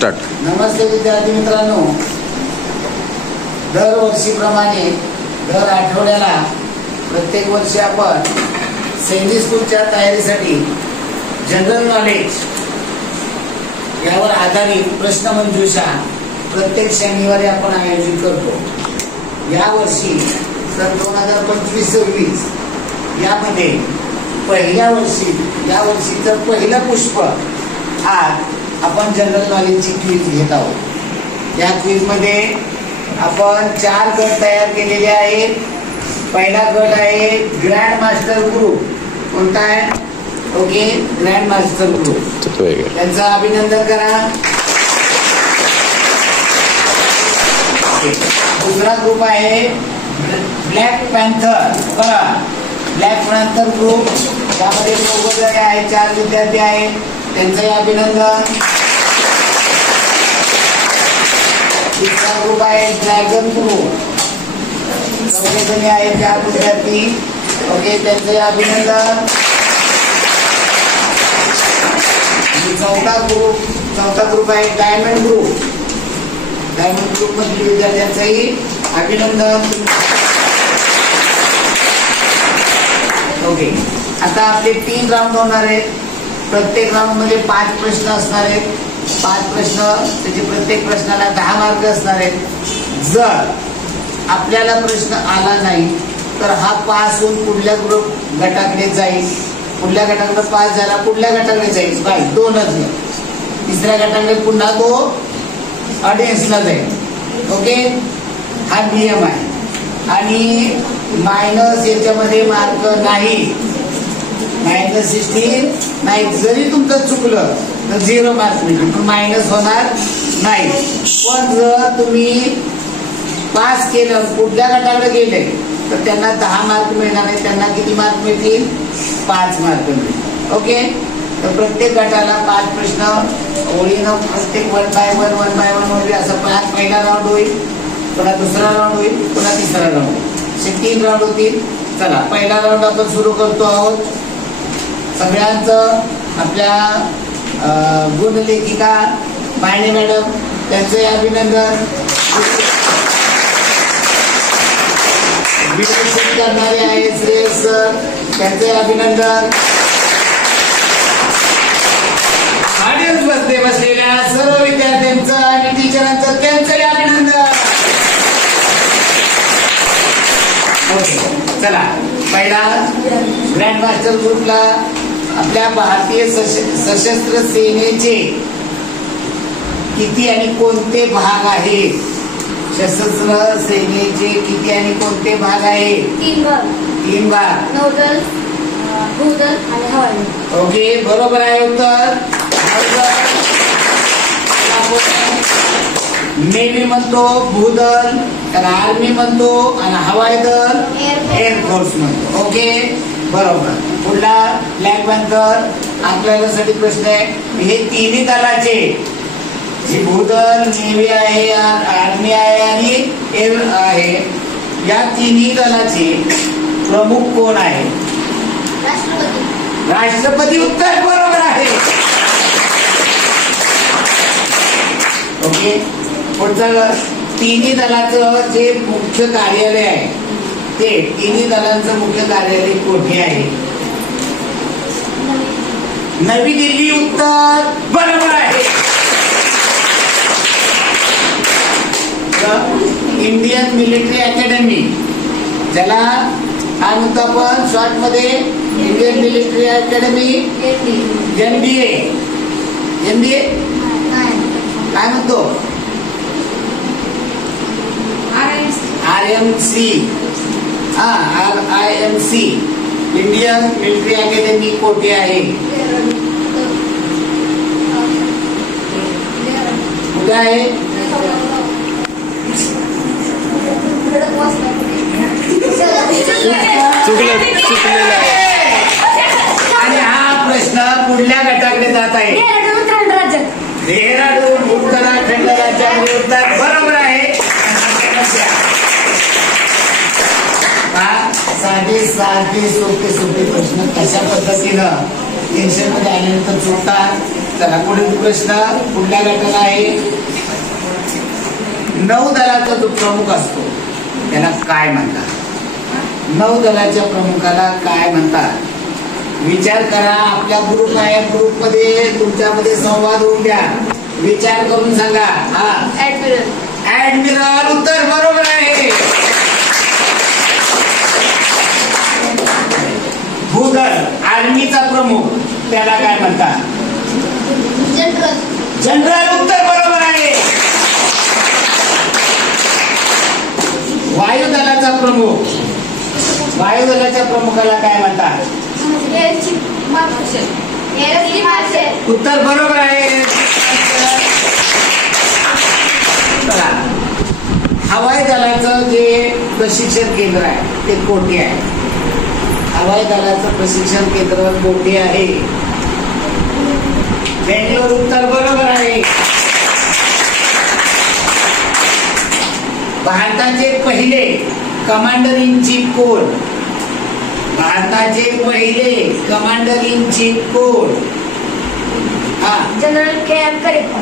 Start. नमस्ते विद्यार्थी मित्रांनो, दरवर्षीप्रमाणे दर आठवड्याला प्रत्येक वर्षी आपण सैनिक स्कूलच्या तयारीसाठी जनरल नॉलेज यावर आधारित प्रश्नमंजुषा प्रत्येक शनिवारी आपण आयोजित करतो. यावर्षी तर 2025-26 यामध्ये पहिल्या वर्षी यावर्षीचं पहिलं पुष्प आज आपण जनरल नॉलेजची क्विज घेत आहोत. या क्विज मध्ये आपण 4 गट तयार केलेले आहेत. पहिला गट आहे ग्रँड मास्टर ग्रुप. कोणता आहे? Okay, grand master group. त्यांचं अभिनंदन करा. दुसरा ग्रुप आहे ब्लॅक पॅन्थर. बघा, ब्लॅक पॅन्थर ग्रुप, त्यामध्ये 9 जण आहेत, 4 विद्यार्थी आहेत, त्यांचंही अभिनंदन. तिसरा ग्रुप आहे ड्रॅगन ग्रुप, 9 जणी आहेत, 4 विद्यार्थी, ओके, त्यांचंही अभिनंदन. चौथा ग्रुप आहे डायमंड ग्रुप. डायमंड ग्रुप मधील विद्यार्थ्यांचंही अभिनंदन. ओके, आता आपले 3 राऊंड होणार आहेत. प्रत्येक राऊंड मध्ये 5 प्रश्न असणार आहेत. 5 प्रश्न, त्याचे प्रत्येक प्रश्नाला 10 मार्क असणार आहेत. जर आपल्याला प्रश्न आला नाही तर हा पास होऊन पुढल्या गटाकडे जाईल. पुढल्या गटाकडे पास झाला, पुढल्या गटाकडे जाईल. बाय 2च. तिसऱ्या गटाकडे पुन्हा तो ऑडियन्सला जाईल. ओके, हा नियम आहे. आणि मायनस याच्यामध्ये मार्क नाही. -16 नाही. जरी तुमचं चुकलं तर 0 मार्क मिळतील, पण मायनस होणार नाही. पण जर तुम्ही पास केलं, पुढल्या गटाकडे गेले तर त्यांना 10 मार्क मिळणार नाही. त्यांना किती मार्क मिळतील? 5 मार्क मिळतील. ओके, तर प्रत्येक गटाला 5 प्रश्न ओळीनं प्रत्येक 1 बाय 1 होईल. असं 5 पहिला राऊंड होईल, पुन्हा दुसरा राऊंड होईल, पुन्हा तिसरा राऊंड होईल. असे 3 राऊंड होतील. चला, पहिला राऊंड आपण सुरू करतो आहोत. सगळ्यांचं आपल्या गुणलेखिका मायने मॅडम, त्यांचंही अभिनंदन. विश्लेषण करणारे आहेत श्रेयस सर, त्यांचंही अभिनंदन. ऑडियन्स मध्ये बसलेल्या सर्व विद्यार्थ्यांचं आणि टीचरांचं त्यांचंही अभिनंदन. ओके, चला, पहिला ग्रँड मास्टर ग्रुपला आपल्या भारतीय सशस्त्र सेनेचे किती आणि कोणते भाग आहेत? सशस्त्र सेनेचे किती आणि कोणते भाग आहेत? 3 भाग. 3 भाग. नौदल, भूदल आणि हवाई दल. ओके, बरोबर आहे उत्तर. नेव्ही म्हणतो, भूदल त्याला आर्मी म्हणतो, आणि हवाई दल एअरफोर्स म्हणतो. ओके, बरोबर. पुढला ब्लॅक पॅन्थर. आपल्यासाठी प्रश्न आहे, हे तिन्ही दलाचे, जी भूदल, नेव्ही आहे, आर्मी आहे आणि एअर आहे, या तिन्ही दलाचे प्रमुख कोण आहे? राष्ट्रपती. उत्तर बरोबर आहे. ओके, पुढचं तिन्ही दलाचं जे मुख्य कार्यालय आहे, ते तिन्ही दलांचं मुख्य कार्यालय कोठे आहे? नवी दिल्ली. उत्तर बरोबर आहे. इंडियन मिलिटरी अकॅडमी, ज्याला काय म्हणतो आपण शॉर्ट मध्ये? Indian military academy, NDA. NDA काय म्हणतो? RMC. RIMC, Indian military academy कोठे आहे? कुठे आहे? चुकलेला आहे. आणि हा प्रश्न पुढल्या गटाकडे जात आहे. देहराडून, उत्तराखंड राज्यामध्ये. उत्तर बरोबर आहे. साधे सोपे प्रश्न कशा पद्धतीनं टेन्शन मध्ये आल्यानंतर चुकतात चला पुढील प्रश्न कुठल्या गटाला आहे? नौदलाचा जो प्रमुख असतो त्याला काय म्हणतात? नौदलाच्या प्रमुखाला काय म्हणतात? विचार करा. आपल्या ग्रुप आहे, ग्रुप मध्ये तुमच्यामध्ये संवाद होऊन द्या. विचार करून सांगा. हा, ऍडमिरल. उत्तर बरोबर आहे. भूदल, आर्मीचा प्रमुख त्याला काय म्हणतात? जनरल. उत्तर बरोबर आहे. वायुदलाचा प्रमुख, वायुदलाच्या प्रमुखाला काय म्हणतात? उत्तर बरोबर आहे. हवाई दलाचं जे प्रशिक्षण केंद्र आहे ते कोठे आहे? हवाई दलाचं प्रशिक्षण केंद्र कोठे आहे? बेंगलोर. उत्तर बरोबर आहे. भारताचे पहिले कमांडर इन चीफ कोण? भारताचे पहिले कमांडर इन चीफ कोण? General KM. Cariappa.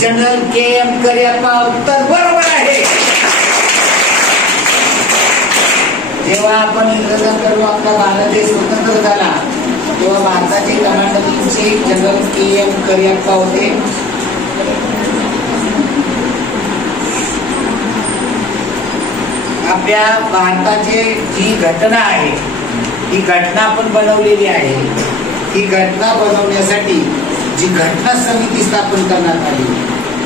General KM. Cariappa. उत्तर बरोबर आहे. जेव्हा आपण इंग्रजांकडून आपला भारत देश स्वतंत्र झाला तेव्हा भारताचे commander in chief general KM. Cariappa होते. आपल्या भारताची जी घटना आहे ही घटना आपण बनवलेली आहे. ही घटना बनवण्यासाठी जी घटना समिती स्थापन करण्यात आली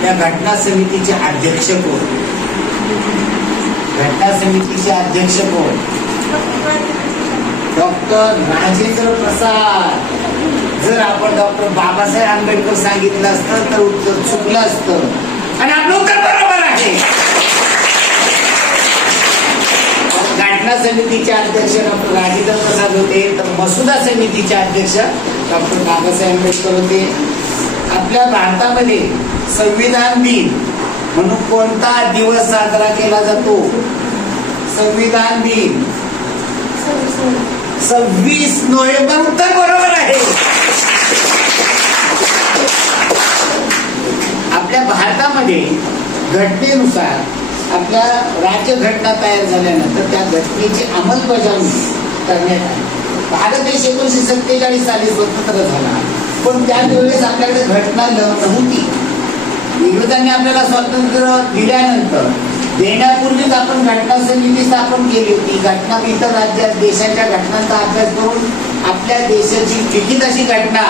त्या घटना समितीचे अध्यक्ष कोण? घटना समितीचे अध्यक्ष कोण? डॉक्टर राजेंद्र प्रसाद. जर आपण डॉक्टर बाबासाहेब आंबेडकर सांगितलं असतं तर उत्तर चुकलं असतं आणि आपलं उत्तर बरोबर आहे. घटना समितीचे अध्यक्ष डॉक्टर राजेंद्र प्रसाद होते तर मसुदा समितीचे अध्यक्ष डॉक्टर बाबासाहेब आंबेडकर होते. आपल्या भारतामध्ये संविधान दिन म्हणून कोणता दिवस साजरा केला जातो? संविधान दिन 26 नोव्हेंबर. उत्तर बरोबर आहे. आपल्या भारतामध्ये घटनेनुसार आपल्या राज्यघटना तयार झाल्यानंतर त्या घटनेची अंमलबजावणी करण्यात आली. भारत देश 1947 साली स्वतंत्र झाला पण त्यावेळेस आपल्याकडे घटना नव्हती. इंग्रजांनी आपल्याला स्वातंत्र्य दिल्यानंतर देण्यापूर्वीच आपण घटना समिती स्थापन केली होती. घटना इतर राज्यात देशाच्या घटनांचा अभ्यास करून आपल्या देशाची लिखित अशी घटना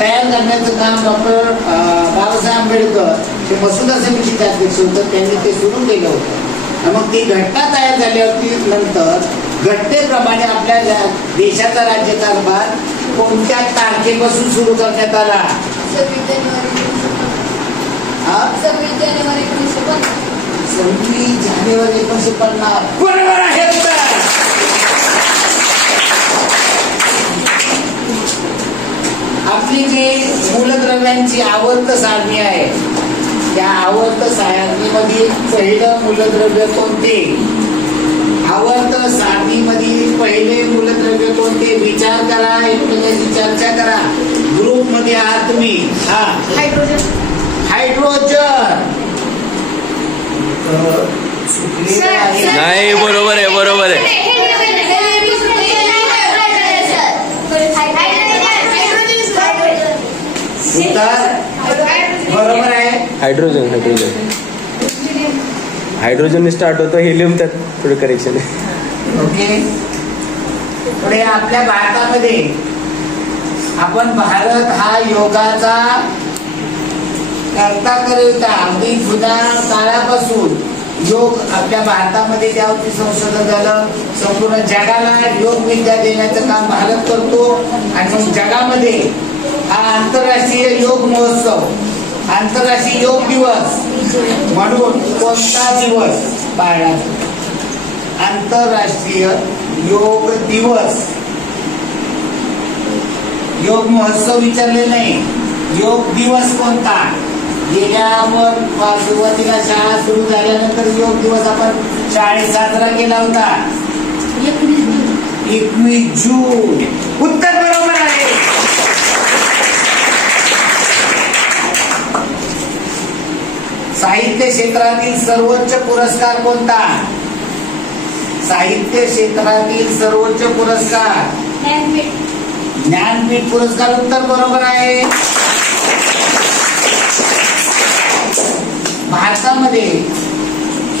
तयार करण्याचं काम डॉक्टर बाबासाहेब आंबेडकर हे मसुदा समितीचे अध्यक्ष होतं त्यांनी ते सुरू केलं होतं. मग ती घटना तयार झाल्यावरती नंतर घटनेप्रमाणे आपल्या देशाचा राज्यकारभार कोणत्या तारखेपासून सुरू करण्यात आला? 26 जानेवारी 1950. 26 जानेवारी 1950. बरोबर आहे उत्तर. आपली जी मूलद्रव्यांची आवर्त सारणी आहे त्या आवर्त सारणीमधील पहिलं मूलद्रव्य कोणते? आवर्त सारणीमधील पहिले मूलद्रव्य कोणते? विचार करा, एकमेकांची चर्चा करा. ग्रुप मध्ये आहात तुम्ही. हायड्रोजन. हायड्रोजन. नाही, बरोबर आहे, बरोबर आहे. बरोबर आहे. हायड्रोजन. हायड्रोजन स्टार्ट होतं, हेलियम त्यात थोडं करेक्शन आहे. ओके. पुढे आपल्या भारतामध्ये आपण भारत हा योगाचा करता करता अगदी जुन्या काळापासून योग आपल्या भारतामध्ये त्यावरती संशोधन झालं. संपूर्ण जगाला योग विद्या देण्याचं काम भारत करतो आणि मग जगामध्ये हा आंतरराष्ट्रीय योग महोत्सव, आंतरराष्ट्रीय योग दिवस म्हणून कोणता दिवस पाळला? आंतरराष्ट्रीय योग दिवस. योग महोत्सव विचारले नाही. योग दिवस कोणता? गेल्यावर सुरुवातीला शाळा सुरू झाल्यानंतर योग दिवस आपण शाळेत साजरा केला होता 21 जून. उत्तर बरोबर आहे. साहित्य क्षेत्रातील सर्वोच्च पुरस्कार कोणता? साहित्य क्षेत्रातील सर्वोच्च पुरस्कार ज्ञानपीठ पुरस्कार. उत्तर बरोबर आहे. भारतामध्ये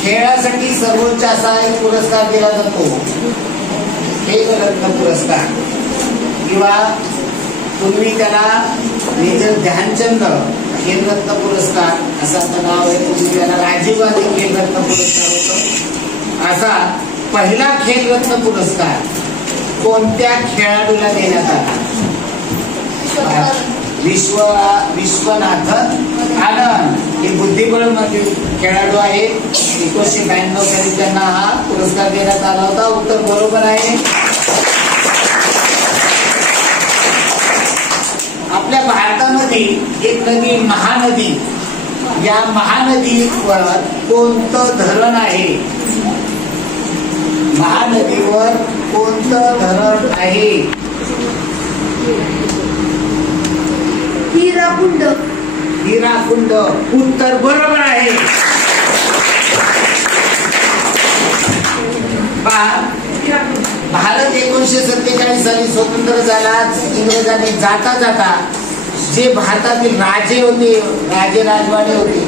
खेळासाठी सर्वोच्च असा एक पुरस्कार दिला जातो, खेलरत्न पुरस्कार, किंवा पूर्वी त्याला मेजर ध्यानचंद खेलरत्न पुरस्कार असं आता नाव आहे. पूर्वी त्याला राजीव गांधी खेलरत्न पुरस्कार होता. असा पहिला खेलरत्न पुरस्कार कोणत्या खेळाडूला देण्यात आला? विश्वनाथन आनंद हे बुद्धिबळमधील खेळाडू आहेत. 1992 साली त्यांना हा पुरस्कार देण्यात आला होता. उत्तर बरोबर आहे. आपल्या भारतामध्ये एक नदी महानदी, या महानदीवर कोणतं धरण आहे? महानदीवर कोणतं धरण आहे? हिराकुंड. हिराकुंड. उत्तर बरोबर आहे. भारत 1947 साली स्वतंत्र झाला. इंग्रजांनी जाता जाता जे भारतातील राजे होते, राजे राजवाडे होते,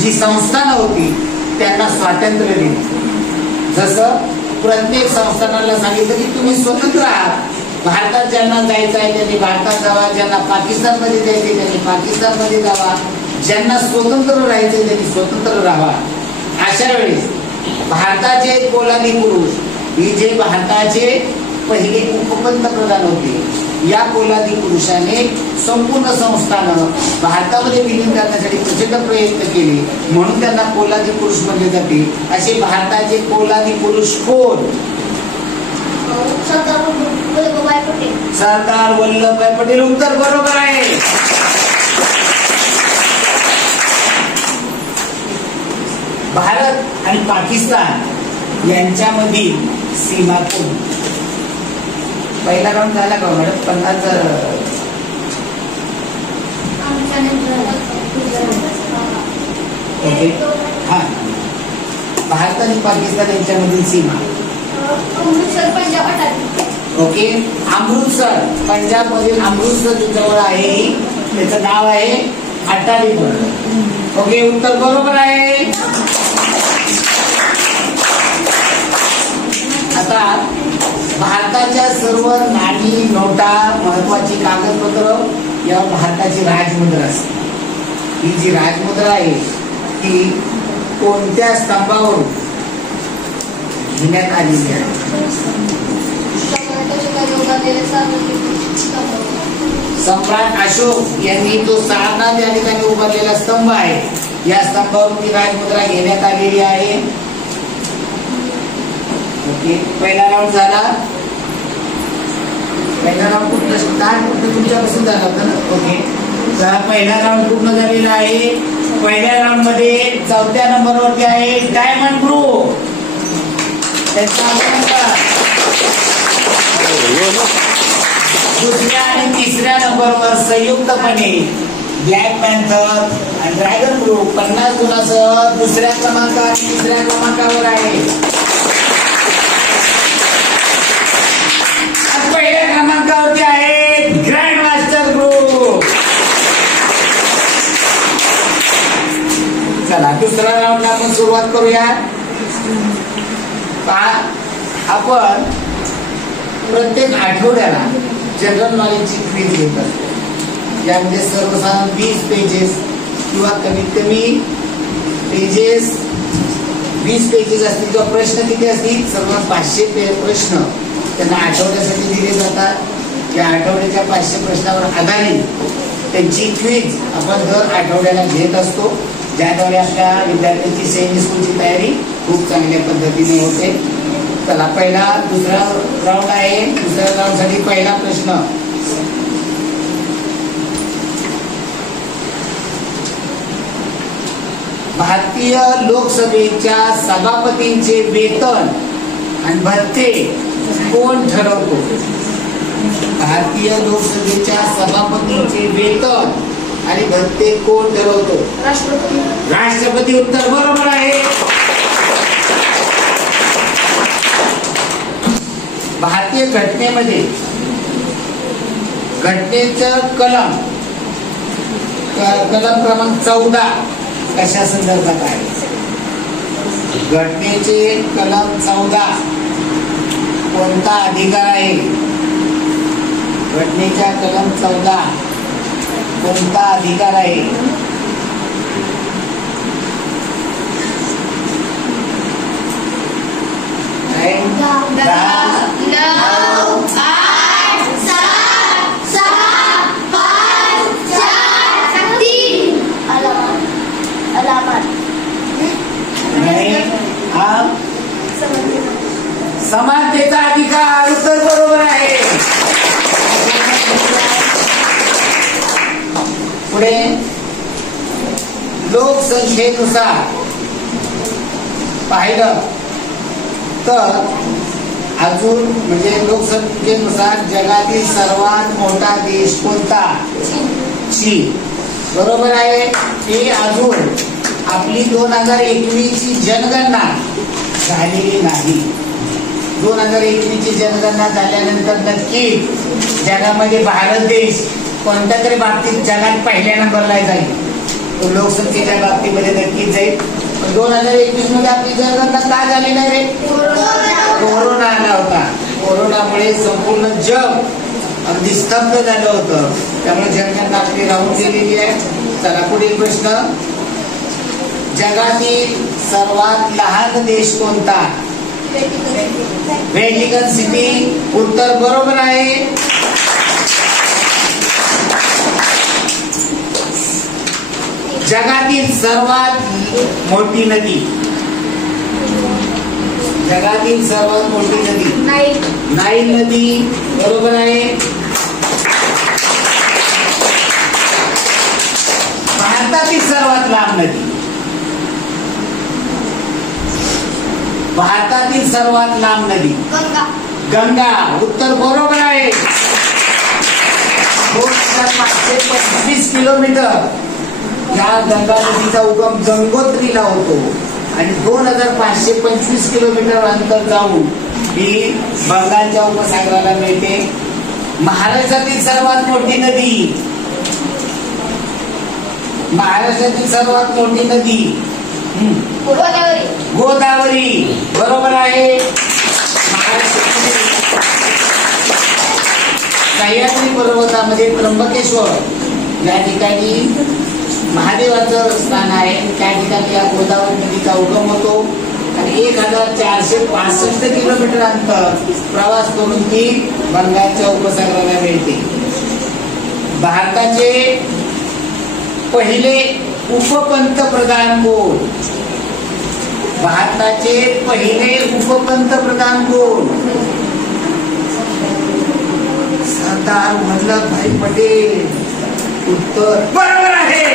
जी संस्थानं होती, त्यांना स्वातंत्र्य दिले. जसं प्रत्येक संस्थानाला सांगितलं की तुम्ही स्वतंत्र आहात. भारतात ज्यांना जायचं आहे त्यांनी भारतात जावा, ज्यांना पाकिस्तानमध्ये जायचे त्यांनी पाकिस्तानमध्ये जावा, ज्यांना स्वतंत्र राहायचे त्यांनी स्वतंत्र राहावा. अशा वेळेस भारताचे पोलादी पुरुष ही जे भारताचे पहिले उपपंतप्रधान होते, या पोलादी पुरुषाने संपूर्ण संस्थानं भारतामध्ये विलीन करण्यासाठी प्रचंड प्रयत्न केले, म्हणून त्यांना पोलादी पुरुष म्हणले जाते. असे भारताचे पोलादी पुरुष कोण? सरदार वल्लभभाई पटेल. उत्तर बरोबर आहे. भारत आणि पाकिस्तान यांच्यामधील सीमा कोण? पहिला राऊंड झाला का मॅडम? 50 ओके. हा, भारत आणि पाकिस्तान यांच्यामधील सीमा. अमृतसर पंजाब. ओके. अमृतसर पंजाब मधील अमृतसर जवळ आहे, त्याचं नाव आहे अटारीगड. ओके. उत्तर बरोबर आहे. आता भारताच्या सर्व नाणी, नोटा, महत्वाची कागदपत्र यावर भारताची राजमुद्रा असते. ही जी राजमुद्रा आहे ती कोणत्या स्तंभावरून घेण्यात आलेली आहे? सम्राट अशोक यांनी तो सारनाथ या ठिकाणी उभारलेला स्तंभ आहे, या स्तंभावरून ती राजमुद्रा घेण्यात आलेली आहे. ओके. पहिला राऊंड झाला. पहिला राऊंड कुठं तुमच्यापासून झाला होता ना? ओके. पहिला राऊंड पूर्ण झालेला आहे. पहिल्या राऊंड मध्ये 4थ्या नंबरवरती आहे डायमंड ग्रुप. दुसऱ्या आणि तिसऱ्या नंबरवर संयुक्तपणे ब्लॅक पॅन्थर आणि ड्रॅगन ग्रुप 50 गुणासह दुसऱ्या क्रमांकावर आणि तिसऱ्या क्रमांकावर आहे. पहिल्या क्रमांकावरती आहे ग्रँड मास्टर ग्रुप. चला दुसरा राऊंड आपण सुरुवात करूया. आपण प्रत्येक आठवड्याला जनरल नॉलेजची क्विज घेत असतो. यामध्ये सर्वसाधारण 20 पेजेस किंवा कमीत कमी पेजेस 20 पेजेस असतील किंवा प्रश्न किती असतील, सर्व 500 प्रश्न त्यांना आठवड्यासाठी दिले जातात. या आठवड्याच्या 500 प्रश्नावर आधारित त्यांची क्विज आपण दर आठवड्याला घेत असतो, ज्याद्वारे आपल्या विद्यार्थ्यांची सेमी स्कूलची तयारी खूप चांगल्या पद्धतीने होते. चला पहिला दुसरा राऊंड आहे. दुसऱ्या राऊंड साठी पहिला प्रश्न. भारतीय लोकसभेच्या सभापतींचे वेतन आणि भत्ते कोण ठरवतो? भारतीय लोकसभेच्या सभापतींचे वेतन आणि भत्ते कोण ठरवतो? राष्ट्रपती. राष्ट्रपती. उत्तर बरोबर आहे. भारतीय घटनेमध्ये घटनेचं कलम क्रमांक 14 कशा संदर्भात आहे? घटनेचे कलम 14 कोणता अधिकार आहे? घटनेच्या कलम 14 कोणता अधिकार आहे? समानतेचा अधिकार. उत्तर बरोबर आहे. पुढे लोकसंख्येनुसार पाहिलं तर अजून म्हणजे लोकसंख्येनुसार जगातील सर्वात मोठा देश कोणता? चीन. बरोबर आहे. ही अजून आपली 2021 ची जनगणना झालेली नाही. 2021 ची जनगणना झाल्यानंतर नक्की जगामध्ये भारत देश कोणत्या तरी बाबतीत जगात पहिल्या नंबरला जाईल. तो लोकसंख्येच्या बाबतीमध्ये नक्कीच जाईल. 2021 मध्ये आपली जनगणना का झाली नाही रे? कोरोना आला होता. कोरोनामुळे संपूर्ण जग अगदी स्तब्ध झालं होतं. त्यामुळे जनगणना आपली राहून गेलेली आहे. चला पुढील प्रश्न. जगातील सर्वात लहान देश कोणता? Vatican city. उत्तर बरोबर आहे. जगातील सर्वात मोठी नदी. जगातील सर्वात मोठी नदी नाईल नदी. बरोबर आहे. भारतातील सर्वात लांब नदी. भारतातील सर्वात लांब नदी गंगा. उत्तर बरोबर आहे. 2525 किलोमीटर या गंगा नदीचा उगम गंगोत्रीला होतो आणि 2525 किलोमीटर अंतर जाऊन ही बंगालच्या उपसागराला मिळते. महाराष्ट्रातील सर्वात मोठी नदी. महाराष्ट्रातील सर्वात मोठी नदी गोदावरी. बरोबर आहे. सह्याद्री पर्वतामध्ये त्र्यंबकेश्वर या ठिकाणी महादेवाचं स्थान आहे. त्या ठिकाणी या गोदावरी नदीचा उगम होतो आणि 1465 किलोमीटर अंतर प्रवास करून ती बंगालच्या उपसागराला मिळते. भारताचे पहिले उपपंतप्रधान कोण? भारताचे पहिले उपपंतप्रधान कोण? सरदार वल्लभभाई पटेल. उत्तर बरोबर आहे.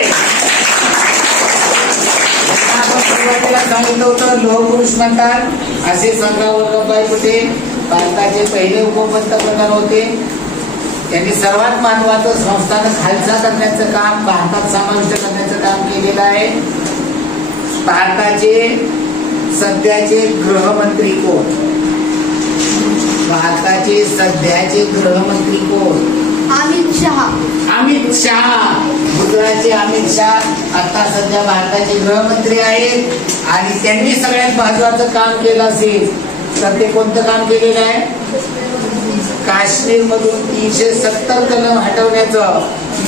आपण सुरुवातीला सांगितलं होतं लोहपुरुष म्हणतात असे सरदार वल्लभभाई पटेल भारताचे पहिले उपपंतप्रधान होते. त्यांनी सर्वात महत्वाचं संस्थान खालसा करण्याचं काम, भारतात समाविष्ट करण्याचं काम केलेलं आहे. भारताचे सध्याचे गृहमंत्री कोण? भारताचे सध्याचे गृहमंत्री कोण? अमित शहा. अमित शहा. गुजरातचे अमित शहा आता सध्या भारताचे गृहमंत्री आहेत आणि त्यांनी सगळ्यात महत्वाचं काम केलं असेल तर ते कोणतं काम केलेलं आहे? काश्मीर मधून 370 कलम हटवण्याचं.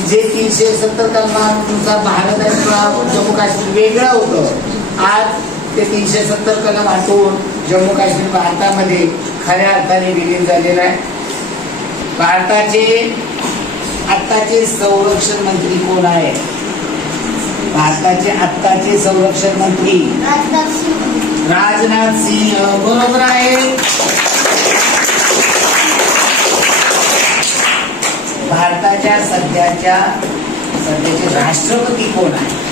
जे 370 कलमानुसार भारत आणि जम्मू काश्मीर वेगळं होतं, आज ते 370 कलम हटवून जम्मू काश्मीर भारतामध्ये खऱ्या अर्थाने विलीन झालेला आहे. भारताचे आत्ताचे संरक्षण मंत्री कोण आहे? भारताचे आत्ताचे संरक्षण मंत्री राजनाथ सिंह. बरोबर आहे. भारताच्या सध्याचे राष्ट्रपती कोण आहे?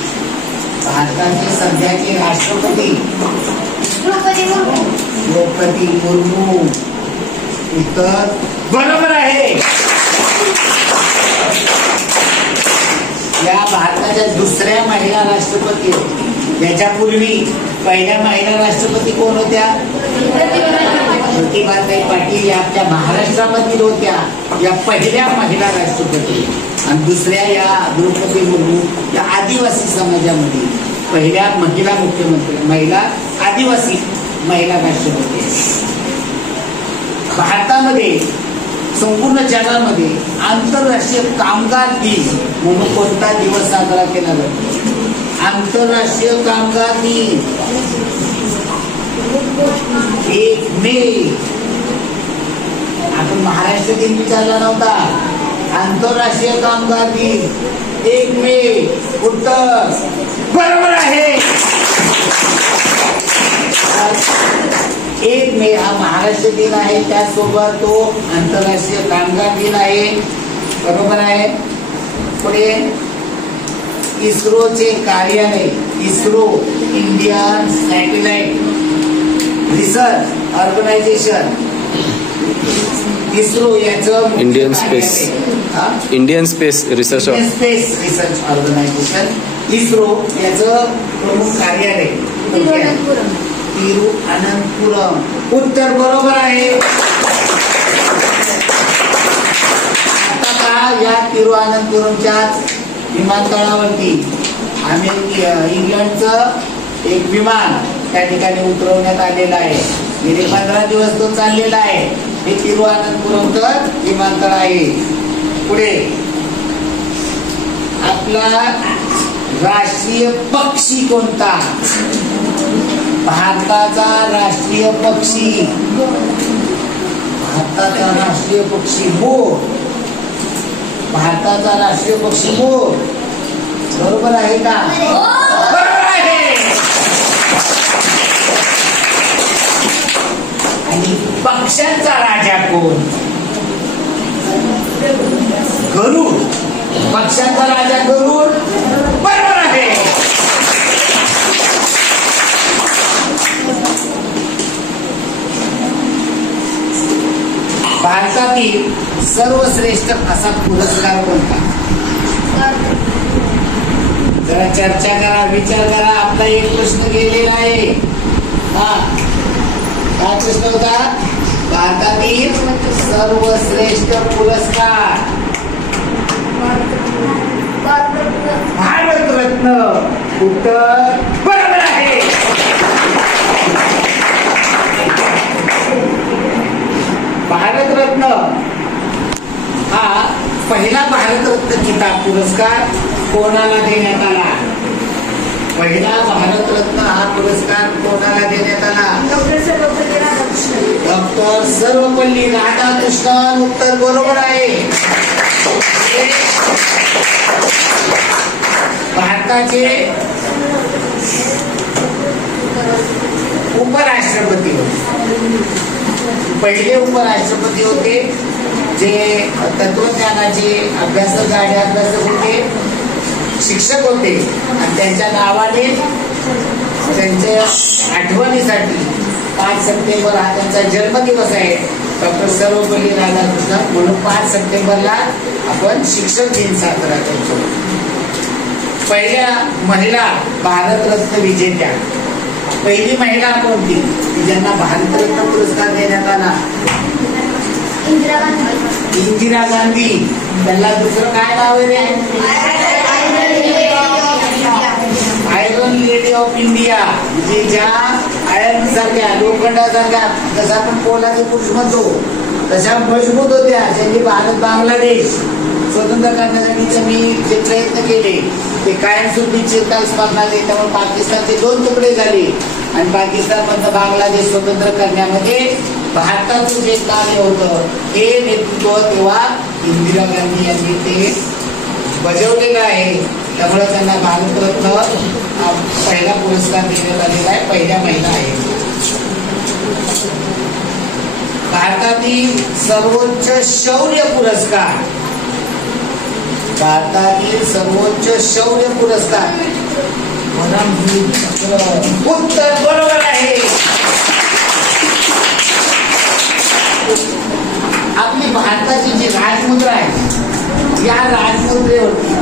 भारताचे सध्याचे राष्ट्रपती द्रौपदी मुर्मू. उत्तर बरोबर आहे. या भारताच्या दुसऱ्या महिला राष्ट्रपती आहेत. याच्यापूर्वी पहिल्या महिला राष्ट्रपती कोण होत्या? प्रतिभाताई पाटील या आपल्या महाराष्ट्रामधील होत्या, या पहिल्या महिला राष्ट्रपती. आणि दुसऱ्या या द्रौपदी मुर्मू या आदिवासी समाजामध्ये पहिल्या महिला मुख्यमंत्री, महिला आदिवासी महिला राष्ट्रपती. भारतामध्ये संपूर्ण जगामध्ये आंतरराष्ट्रीय कामगार दिन म्हणून कोणता दिवस साजरा केला जातो? आंतरराष्ट्रीय कामगार दिन 1 मे. आपण महाराष्ट्र दिन विचारला नव्हता. आंतरराष्ट्रीय कामगार दिन 1 मे. उत्तर बरोबर आहे. 1 मे हा महाराष्ट्र दिन आहे, त्याचसोबत तो आंतरराष्ट्रीय कामगार दिन आहे. बरोबर आहे. पुढे इस्रोचे कार्यालय, ISRO Indian satellite research organisation, ISRO याचं Indian space research organisation, ISRO याचं प्रमुख कार्यालय तिरुअनंतपुरम. उत्तर बरोबर आहे. आता का या तिरुअनंतपुरमच्या विमानतळावरती इंग्लंडचं एक विमान त्या ठिकाणी उतरवण्यात आलेलं आहे. गेले 15 दिवस तो चाललेला आहे. हे तिरुअनंतपुरमचं विमानतळ आहे. पुढे आपला राष्ट्रीय पक्षी कोणता? भारताचा राष्ट्रीय पक्षी, भारताचा राष्ट्रीय पक्षी मोर. भारताचा राष्ट्रीय पक्षी मोर. बरोबर आहे का? बरोबर आहे. आणि पक्ष्यांचा राजा कोण? गरुड. पक्ष्यांचा राजा गरुड. बरोबर आहे. भारतातील सर्वश्रेष्ठ असा पुरस्कार कोणता? जरा चर्चा करा, विचार करा. आपला एक प्रश्न गेलेला आहे. हा प्रश्न होता भारतातील सर्वश्रेष्ठ पुरस्कार भारतरत्न. उत्तर बरोबर आहे. भारतरत्न हा पहिला भारतरत्न किताब पुरस्कार कोणाला देण्यात आला? पहिला भारतरत्न हा पुरस्कार कोणाला देण्यात आला? डॉक्टर सर्वपल्ली राधाकृष्णन. उत्तर बरोबर आहे. भारताचे उपराष्ट्रपती होते, पहिले उपराष्ट्रपती होते जे तत्वज्ञानाचे अभ्यासक होते, शिक्षक होते. आणि त्यांच्या नावाने त्यांच्या आठवणीसाठी 5 सप्टेंबर हा त्यांचा जन्मदिवस आहे. डॉक्टर सर्वपल्ली राधाकृष्णन म्हणून 5 सप्टेंबरला आपण शिक्षक दिन साजरा करतो. पहिल्या महिला भारतरत्न विजेत्या, पहिली महिला कोणती ज्यांना भारतरत्न पुरस्कार देण्यात आला? इंदिरा गांधी. त्यांना दुसरं काय नाव आहे? Iron lady of India. म्हणजे ज्या आयर्न सारख्या, लोखंडासारख्या, जसं आपण पोलाचे पुरुष म्हणतो तशा मजबूत होत्या, ज्यांनी भारत बांगलादेश स्वतंत्र करण्यासाठी त्यांनी जे प्रयत्न केले ते कायमस्वरूपी चिरकाल स्मरणात आहे. त्यामुळे पाकिस्तानचे 2 तुकडे झाले आणि पाकिस्तान मधलं बांगलादेश स्वतंत्र करण्यामध्ये भारताचं जे कार्य होतं हे नेतृत्व तेव्हा इंदिरा गांधी यांनी ते बजावलेलं आहे. त्यामुळे त्यांना भारतरत्न पहिला पुरस्कार देण्यात आलेला आहे. पहिल्या महिला आहेत. भारतातील सर्वोच्च शौर्य पुरस्कार, भारतातील सर्वोच्च शौर्य पुरस्कार. उत्तर बरोबर आहे. आपली भारताची जी राजमुद्रा आहे या राजमुद्रेवरती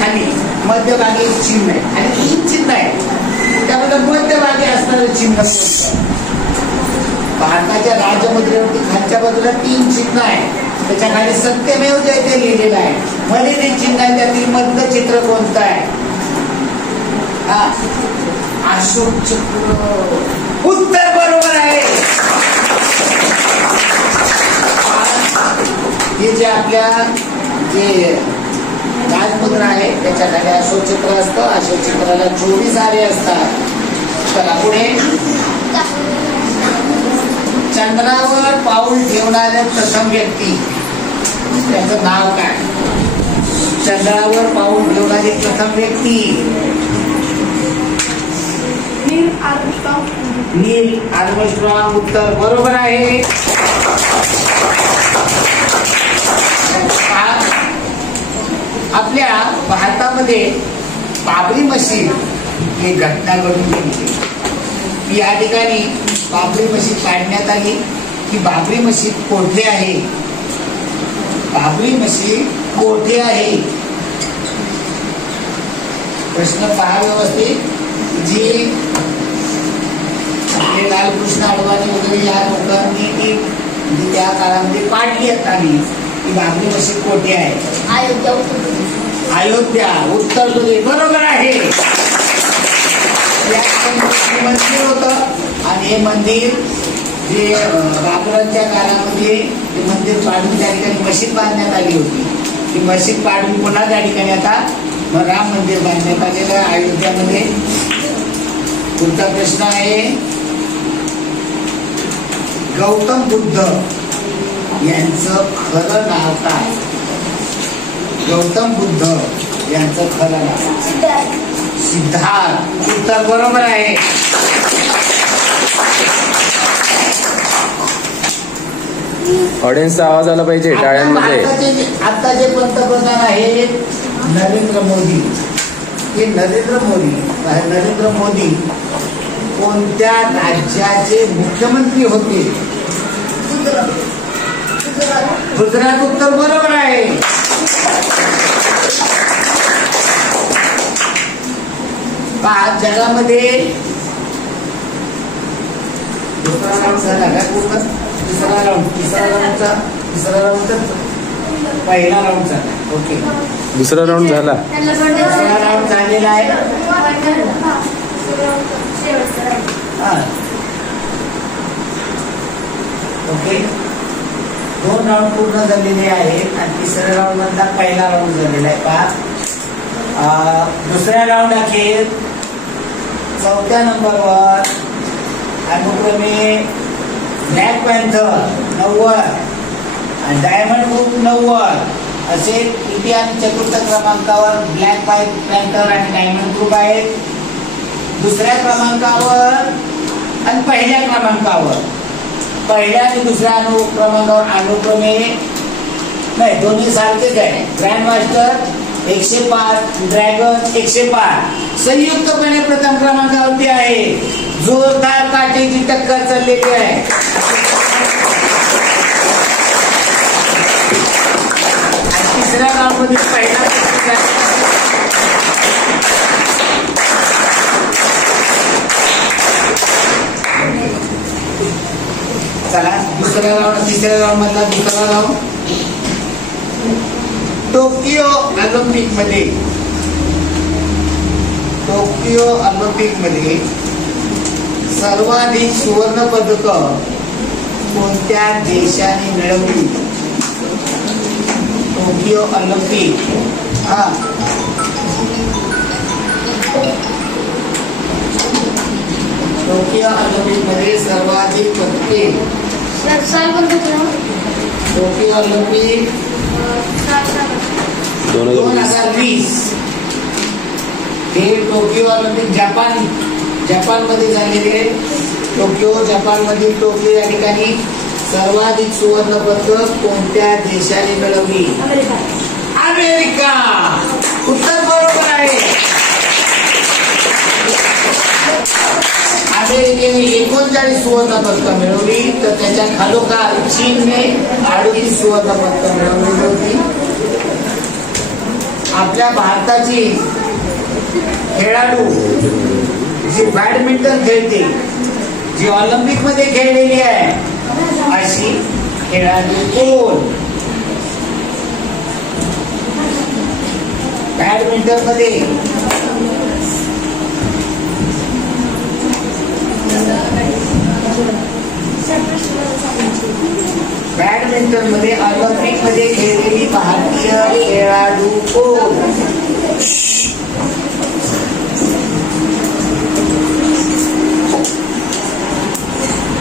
खाली मध्यभागी एक चिन्ह आहे आणि 3 चिन्ह आहे. त्यामध्ये मध्यभागी असणारं चिन्ह कोणतं? भारताच्या राजमुद्रेवरती खालच्या बाजूला 3 चिन्ह आहे. त्याच्या खाली सत्यमेव जयते लिहिलेलं आहे. मध्ये जे चिन्ह आहे त्यातील मधलं चित्र कोणतं आहे? हा, अशोक चक्र. उत्तर बरोबर आहे. हे जे आपल्या जे राजमुद्रा आहे त्याच्या खाली अशोक चक्र असतं. अशोक चक्राला 24 आरे असतात. चला पुढे. चंद्रावर पाऊल ठेवणारे प्रथम व्यक्ती, त्याचं नाव काय? चंद्रावर पाऊल ठेवणारी प्रथम व्यक्ती नील आर्मस्ट्रॉंग. उत्तर बरोबर आहे. आपल्या भारतामध्ये बाबरी मशीद ही घटना घडून गेली. या ठिकाणी बाबरी मशीद काढण्यात आली. की बाबरी मशीद कोठे आहे? बाबरी मशीद कोठे आहे? प्रश्न पहा व्यवस्थित. जी आपले लालकृष्ण अडवाणी वगैरे या लोकांनी ती त्या काळामध्ये पाडली आली. की बाबरी मशीद कोठे आहे? अयोध्या. उत्तर बरोबर आहे. मंदिर होतं आणि हे मंदिर जे बाबरांच्या काळामध्ये ते मंदिर पाडून त्या ठिकाणी मशीद बांधण्यात आली होती. ती मशीद पाडून पुन्हा त्या ठिकाणी आता राम मंदिर बांधण्यात आलेलं आहे अयोध्यामध्ये. पुढचा प्रश्न आहे, गौतम बुद्ध यांचं खरं नाव काय? गौतम बुद्ध यांचं खरं नाव सिद्धार्थ. उत्तर बरोबर आहे. ऑडियन्सचा आवाज आला पाहिजे टाळ्यांमध्ये. आता जे पंतप्रधान आहेत नरेंद्र मोदी, हे नरेंद्र मोदी कोणत्या राज्याचे मुख्यमंत्री होते? गुजरात. उत्तर बरोबर आहे. जगामध्ये दुसरा राऊंड झाला का पूर्ण? तिसरा राऊंड पहिला राऊंड झाला. ओके, दुसरा राऊंड झाला. दुसरा राऊंड झालेला आहे. ओके, 2 राऊंड पूर्ण झालेले आहेत आणि तिसऱ्या राऊंड मधला पहिला राऊंड झालेला आहे. पहा, दुसऱ्या राऊंड अखेर 4थ्या नंबरवर अनुक्रमे ब्लॅक पॅन्थर 90 आणि डायमंड ग्रुप 90 असे तृतीय आणि चतुर्थ क्रमांकावर ब्लॅक पॅन्थर आणि डायमंड ग्रुप आहेत. दुसऱ्या क्रमांकावर आणि पहिल्या क्रमांकावर, पहिल्या आणि दुसऱ्या क्रमांकावर अनुक्रमे नाही, दोन्ही सारखेच आहे. ग्रँड मास्टर 105, ड्रॅगन 105 संयुक्तपणे प्रथम क्रमांकावरती आहे. जोरदार काटेची टक्कर चाललेली आहे. तिसऱ्या राऊंडमध्ये पहिला चला दुसऱ्या राऊंड, तिसऱ्या राऊंड मधला दुसरा राऊंड. टोकियो ऑलिम्पिक मध्ये सर्वाधिक सुवर्ण पदक कोणत्या देशाने मिळवली? Tokyo Olympic. टोकियो ऑलिम्पिक मध्ये सर्वाधिक पदके. टोकियो ऑलिम्पिक 2020 हे टोकियो ऑलिम्पिक जपान मध्ये झालेले. टोकियो जपान मधील टोकियो या ठिकाणी सर्वाधिक सुवर्ण पदक कोणत्या देशाने मिळवली? अमेरिका. उत्तर बरोबर आहे. अमेरिकेने 39 सुवर्ण पदक मिळवली, तर त्याच्या खालोखाल चीनने 38 सुवर्ण पदक मिळवली होती. आपल्या भारताची खेळाडू जी बॅडमिंटन खेळते, जी ऑलिम्पिक मध्ये खेळलेली आहे, अशी खेळाडू कोण? बॅडमिंटन मध्ये ऑलिम्पिक मध्ये खेळलेली भारतीय खेळाडू कोण?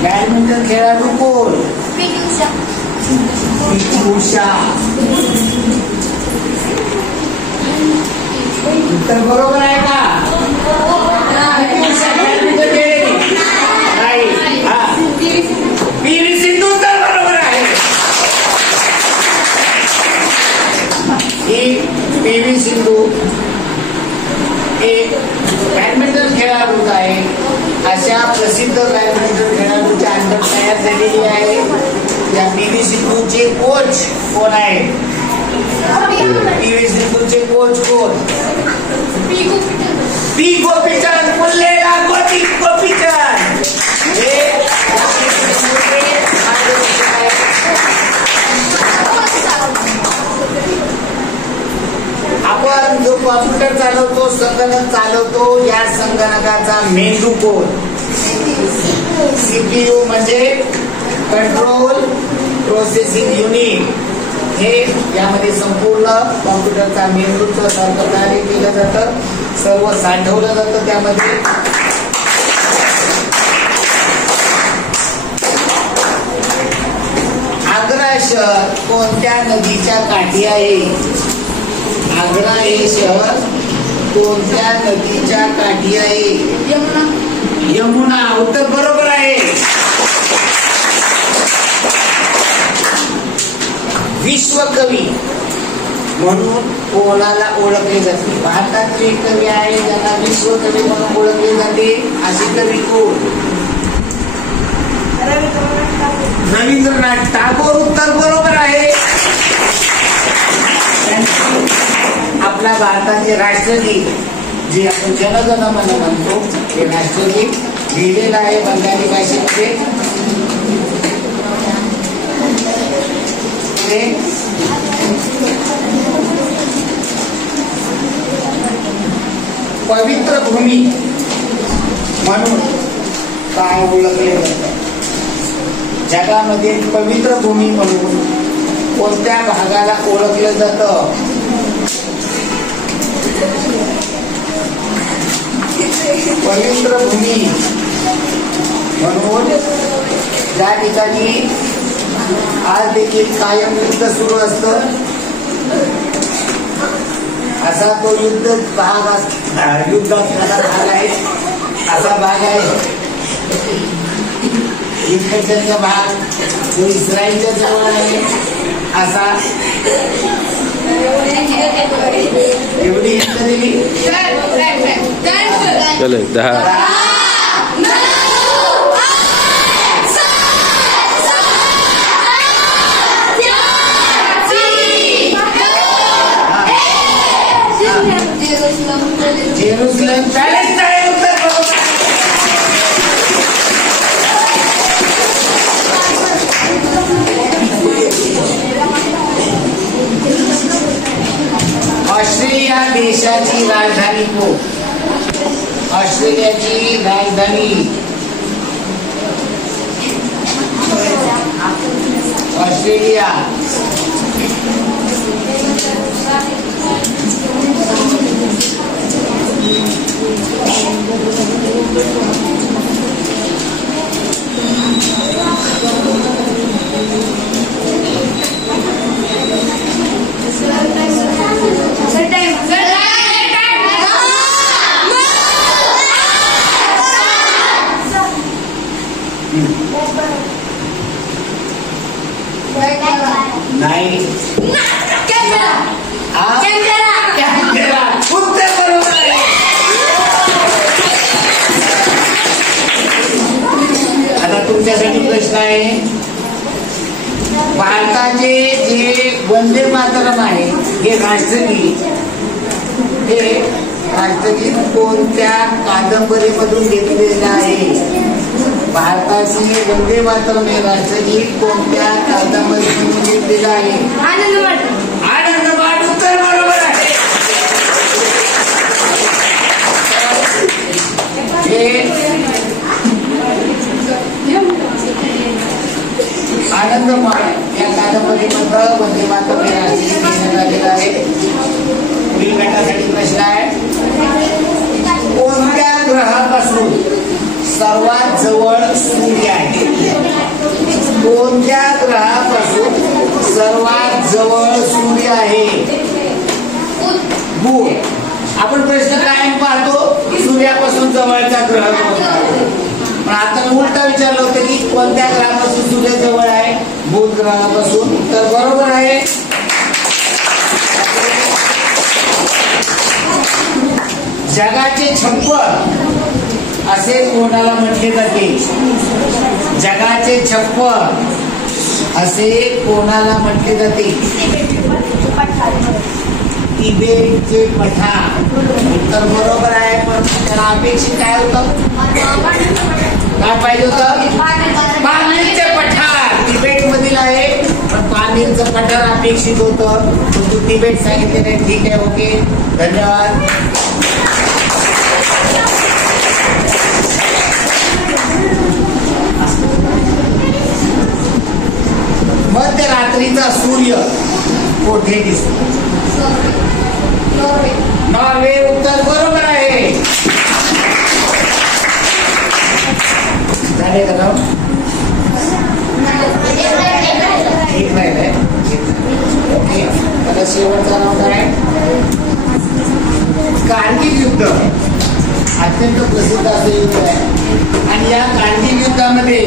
बॅडमिंटन खेळाडू कोण? उषा. उत्तर बरोबर आहे का? उषा बॅडमिंटन खेळली नाही. हा, पी.व्ही. सिंधू उत्तर बरोबर आहे. ही पी.व्ही. सिंधू एक बॅडमिंटन खेळाडू आहे. अशा प्रसिद्ध बॅडमिंटन खेळाडूच्या अंडर तयार झालेली आहे. या पी.व्ही. सिंधूचे कोच कोण आहे? पी.व्ही. सिंधूचे कोच कोण? पी. गोपीचंद. पुल्लेला गोपीचंद. आपण जो कॉम्प्युटर चालवतो, संगणक चालवतो, या संगणकाचा मेंदू कोण? सीपीयू म्हणजे कंट्रोल प्रोसेसिंग युनिट. हे यामध्ये संपूर्ण कॉम्प्युटरचा मेंदूचं सारखं कार्य केलं जातं, सर्व साठवलं जातं त्यामध्ये. आग्रा शहर कोणत्या नदीच्या काठी आहे? आग्रा हे शहर कोणत्या नदीच्या काठी आहे? यमुना. उत्तर बरोबर आहे. विश्वकवी म्हणून कोणाला ओळखले जाते? भारतातील एक कवी आहे ज्यांना विश्वकवी म्हणून ओळखले जाते, असे कवी कोण? रवींद्रनाथ टागोर. उत्तर बरोबर आहे. आपल्या भारताचे राष्ट्रगीत जे आपण जनगण मन म्हणतो, हे राष्ट्रगीत लिहिलेलं आहे बंगाली भाषेमध्ये. पवित्र भूमी म्हणून काय ओळखले जातं? जगामध्ये पवित्र भूमी म्हणून कोणत्या भागाला ओळखलं जातं? पवित्र भूमी म्हणून ज्या ठिकाणी आज देखील कायम युद्ध सुरू असतं, असा तो युद्धाचा भाग आहे. असा भाग आहे युद्धचा भाग, तो इस्रायलच्या जवळ आहे. असा एवढी युद्ध दिली. चल 10. जेरुसलम. 40 आहे उत्तर बरोबर. ऑस्ट्रेलिया देशाची राजधानी कोण? ऑस्ट्रेलियाची राजधानी ऑस्ट्रेलिया. नाही. उत्तर बरोबर आहे. आता तुमच्यासाठी प्रश्न आहे. भारताचे जे वंदे मातरम आहे हे राष्ट्रगीत हे राष्ट्रगीत कोणत्या कादंबरीमधून घेतलेलं आहे? भारताचे वंदे मातरम हे राष्ट्रगीत कोणत्या कादंबरीमधून घेतलेलं आहे? आनंदमाठ उत्तर बरोबर आहे. आनंदमाठ या कादंबरीमधलं वंदे मातरम हे राष्ट्रगीत घेण्यात आलेलं आहे. पुढील गटासाठी प्रश्न आहे, कोणत्या ग्रहापासून सर्वात जवळ सूर्य आहे? कोणत्या ग्रहापासून सर्वात जवळ सूर्य आहे? बुध. आपण प्रश्न कायम पाहतो सूर्यापासून जवळचा ग्रह कोणता? पण आता उलटा विचारलं होतं की कोणत्या ग्रहापासून सूर्य जवळ आहे? बुध ग्रहापासून. तर बरोबर आहे. जगाचे छप्पर असे कोणाला म्हटले जाते? जगाचे छप्पर असे कोणाला म्हटले जाते? तिबेटचे पठार. उत्तर बरोबर आहे. पण त्याला अपेक्षित काय होतं? काय पाहिजे होतं? पामीरचे पठार. तिबेट मधील आहे पण पामीरचं पठार अपेक्षित होतं. तू तिबेट सांगितले नाही. ठीक आहे, ओके, धन्यवाद. मध्यरात्रीचा सूर्य कोठे दिसतो? नॉर्वे. उत्तर बरोबर आहे. झाले का? ठीक नाही. ओके, आता शेवटचा राऊंड आहे. कारगिल युद्ध अत्यंत प्रसिद्ध असं युद्ध आहे आणि या कारगिल युद्धामध्ये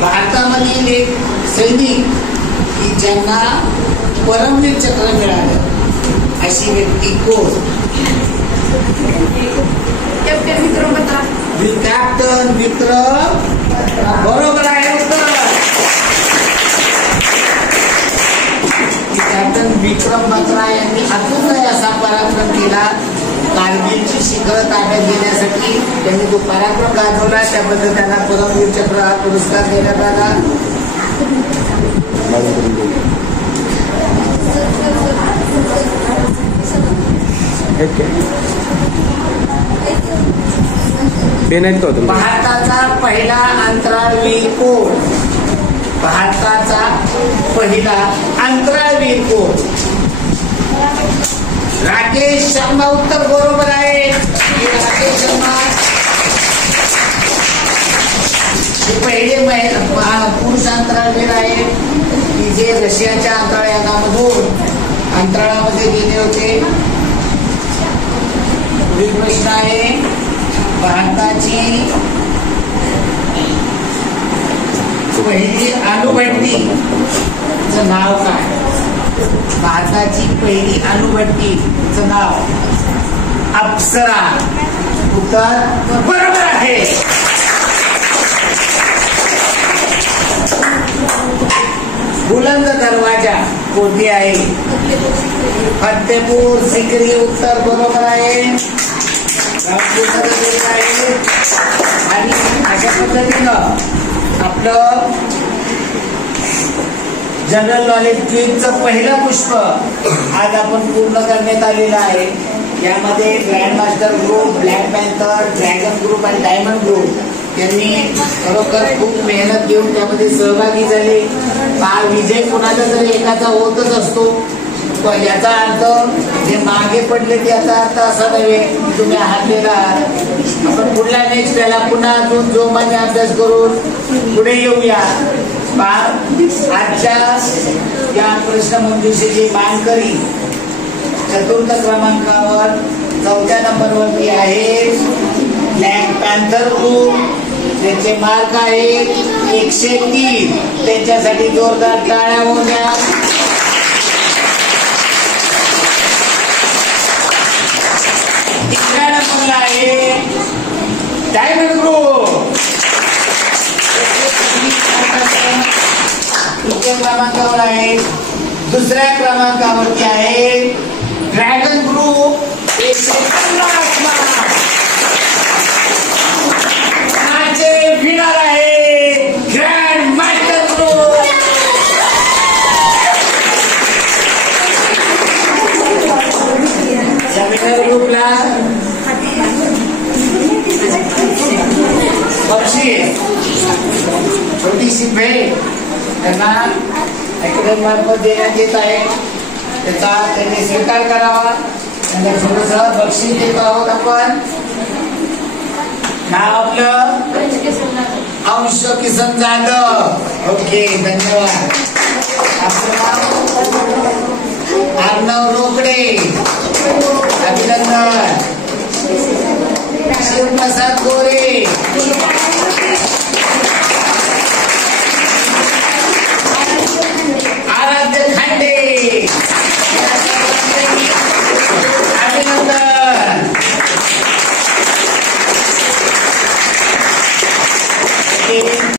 भारतामधील एक सैनिक की ज्यांना परमवीर चक्र मिळालं अशी व्यक्ती कोण? कॅप्टन विक्रम बत्रा. कॅप्टन विक्रम बरोबर आहे. उत्तर कॅप्टन विक्रम बत्रा यांनी अतुलनीय असा पराक्रम केला. कारगिलची शिखर ताब्यात घेण्यासाठी त्यांनी जो पराक्रम गाजवला त्याबद्दल त्यांना परमवीर चक्र हा पुरस्कार देण्यात आला. भारताचा पहिला अंतराळवीर कोण? भारताचा पहिला अंतराळवीर कोण? राकेश शर्मा. उत्तर बरोबर आहे. राकेश शर्मा हे पहिले पुरुष अंतराळवीर आहेत की जे रशियाच्या अंतराळ यानामधून अंतराळामध्ये गेले होते. पुढील प्रश्न आहे, भारताची पहिली अणुभट्टीचं नाव काय? भारताची पहिली अणुभट्टीचं नाव अप्सरा. उत्तर बरोबर आहे. बुलंद दरवाजा कोठे आहे? फतेपूर सिकरी. उत्तर बरोबर आहे. आणि अशा पद्धतीनं आपलं जनरल नॉलेज क्विजचं पहिलं पुष्प आज आपण पूर्ण करण्यात आलेलं आहे. यामध्ये grand master group, black panther, dragon group आणि डायमंड ग्रुप यांनी खरोखर खूप मेहनत घेऊन त्यामध्ये सहभागी झाले. हा विजय कुणाचा तरी एकाचा होतच असतो. याचा अर्थ जे मागे पडले त्याचा अर्थ असा नव्हे की तुम्ही हारलेला आहात. आपण पुढल्या नेक्स्ट याला पुन्हा अजून जोमाने अभ्यास करून पुढे येऊया. आजच्या या प्रश्नमंजुषेची मानकरी चतुर्थ क्रमांकावर 4थ्या नंबरवरती आहे ब्लॅक पॅन्थर ग्रुप. त्यांचे मार्क आहेत 103. त्यांच्यासाठी जोरदार टाळ्या होऊ द्या. तिसऱ्या नंबरला आहे डायमंड ग्रुप. तृतीय क्रमांकावर आहे. दुसऱ्या क्रमांकावरती आहे ड्रॅगन ग्रुप. त्यांना अकॅडमी मार्फत देण्यात येत आहे, त्याचा त्यांनी स्वीकार करावा. त्यांना थोडंसं बक्षीस देत आहोत आपण. नाव आपलं अंश किसन जाधव. ओके, धन्यवाद. आपलं नाव अर्णव रोकडे. अभिनंदन. शिवप्रसाद गोरे. आराध्य खांडे. अभिनंदन. ओके.